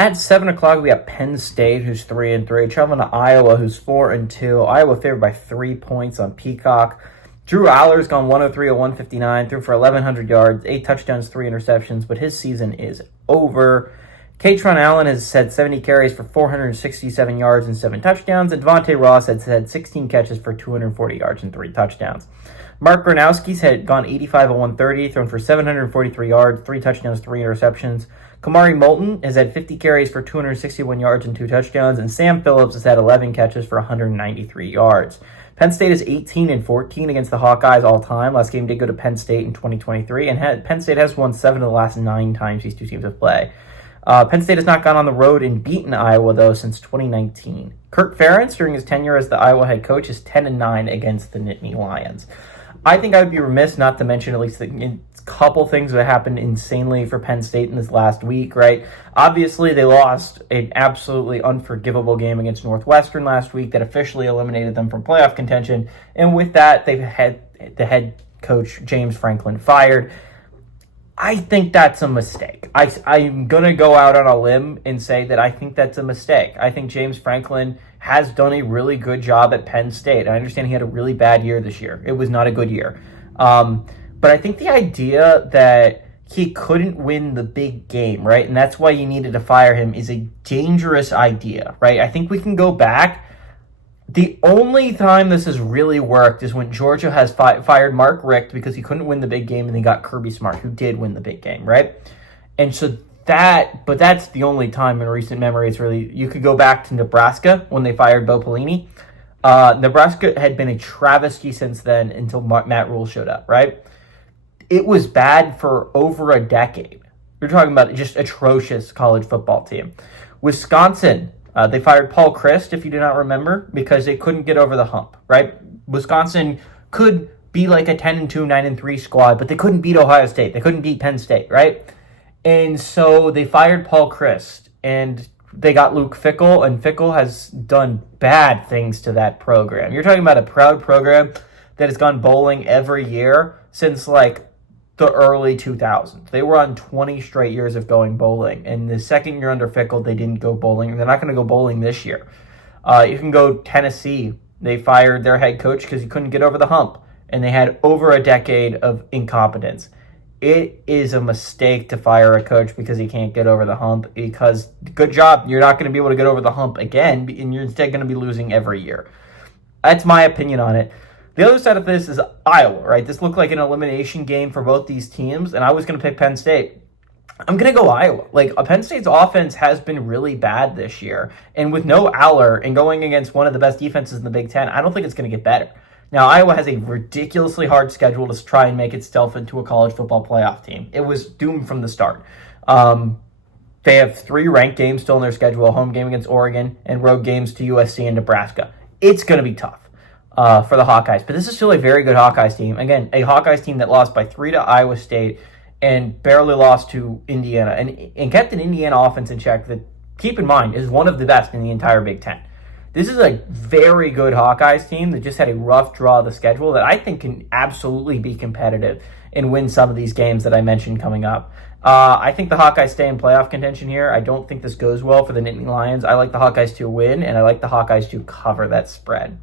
At 7 o'clock, we have Penn State, who's 3-3, traveling to Iowa, who's 4-2. Iowa favored by 3 points on Peacock. Drew Aller's gone 103 of 159, threw for 1,100 yards, 8 touchdowns, 3 interceptions, but his season is over. Katron Allen has had 70 carries for 467 yards and 7 touchdowns, and Devontae Ross has had 16 catches for 240 yards and 3 touchdowns. Mark Gronowski's had gone 85 of 130, thrown for 743 yards, 3 touchdowns, 3 interceptions. Kamari Moulton has had 50 carries for 261 yards and 2 touchdowns, and Sam Phillips has had 11 catches for 193 yards. Penn State is 18-14 against the Hawkeyes all time. Last game did go to Penn State in 2023, and Penn State has won 7 of the last 9 times these two teams have played. Penn State has not gone on the road and beaten Iowa, though, since 2019. Kirk Ferentz, during his tenure as the Iowa head coach, is 10-9 against the Nittany Lions. I think I would be remiss not to mention at least a couple things that happened insanely for Penn State in this last week, right? Obviously, they lost an absolutely unforgivable game against Northwestern last week that officially eliminated them from playoff contention. And with that, they've had the head coach, James Franklin, fired. I think that's a mistake. I'm going to go out on a limb and say that I think that's a mistake. I think James Franklin has done a really good job at Penn State. I understand he had a really bad year this year. It was not a good year. But I think the idea that he couldn't win the big game, right, and that's why you needed to fire him is a dangerous idea, right? I think we can go back. The only time this has really worked is when Georgia has fired Mark Richt because he couldn't win the big game, and they got Kirby Smart, who did win the big game, right? And so that's the only time in recent memory it's really, you could go back to Nebraska when they fired Bo Pelini. Nebraska had been a travesty since then until Matt Rule showed up, right? It was bad for over a decade. You're talking about just atrocious college football team. Wisconsin, they fired Paul Chryst, if you do not remember, because they couldn't get over the hump, right? Wisconsin could be like a 10-2, 9-3 squad, but they couldn't beat Ohio State. They couldn't beat Penn State, right? And so they fired Paul Chryst, and they got Luke Fickell, and Fickell has done bad things to that program. You're talking about a proud program that has gone bowling every year since, like, the early 2000s. They were on 20 straight years of going bowling. And the second year under Fickell, they didn't go bowling. And they're not going to go bowling this year. You can go Tennessee. They fired their head coach because he couldn't get over the hump. And they had over a decade of incompetence. It is a mistake to fire a coach because he can't get over the hump. Because, good job, you're not going to be able to get over the hump again. And you're instead going to be losing every year. That's my opinion on it. The other side of this is Iowa, right? This looked like an elimination game for both these teams, and I was going to pick Penn State. I'm going to go Iowa. Like, Penn State's offense has been really bad this year, and with no Aller and going against one of the best defenses in the Big Ten, I don't think it's going to get better. Now, Iowa has a ridiculously hard schedule to try and make itself into a college football playoff team. It was doomed from the start. They have 3 ranked games still in their schedule, a home game against Oregon and road games to USC and Nebraska. It's going to be tough for the Hawkeyes. But this is still a very good Hawkeyes team. Again, a Hawkeyes team that lost by 3 to Iowa State and barely lost to Indiana. And kept an Indiana offense in check that, keep in mind, is one of the best in the entire Big Ten. This is a very good Hawkeyes team that just had a rough draw of the schedule that I think can absolutely be competitive and win some of these games that I mentioned coming up. I think the Hawkeyes stay in playoff contention here. I don't think this goes well for the Nittany Lions. I like the Hawkeyes to win, and I like the Hawkeyes to cover that spread.